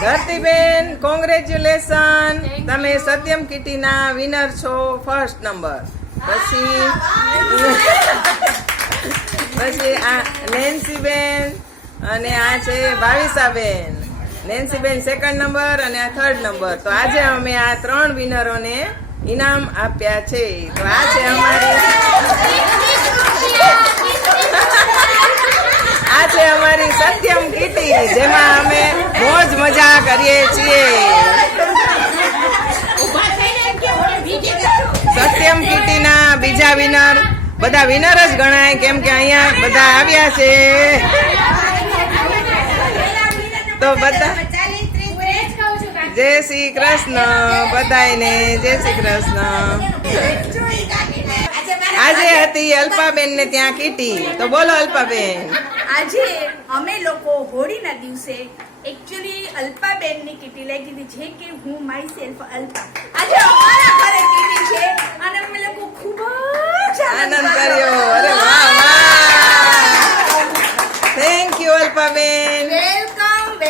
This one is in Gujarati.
ધરતીબેન, કોંગ્રેચ્યુલેશન. તમે સત્યમ કિટીના વિનર છો ફર્સ્ટ નંબર પછી પછી આ નેન્સીબેન અને આ છે ભાવિસાબેન નેન્સીબેન સેકન્ડ નંબર અને આ થર્ડ નંબર તો આજે અમે આ ત્રણ વિનરોને ઇનામ આપ્યા છે. તો આ છે અમારી આ છે અમારી સત્યમ કીટી, જેમાં અમે મોજ મજા કરીએ છીએ. સત્યમ કીટીના બીજા વિનર બધા વિનર જ ગણાય કેમ કે અહીંયા બધા આવ્યા છે. તો બધા જય શ્રી કૃષ્ણ બધાને જય શ્રી કૃષ્ણ. આજે હતી અલ્પાબેન ને ત્યાં કીટી. તો બોલો અલ્પાબેન. આજે અમે લોકો હોળીના દિવસે એકચ્યુઅલી અલ્પાબેનની કીટી લઈ ગઈ છે કે હું માય સેલ્ફ અલ્પા. આજે અમારા ઘરે કીટી છે અને અમે લોકો ખૂબ જ આનંદ કર્યો. અરે વાહ વાહ. Thank you Alpaben.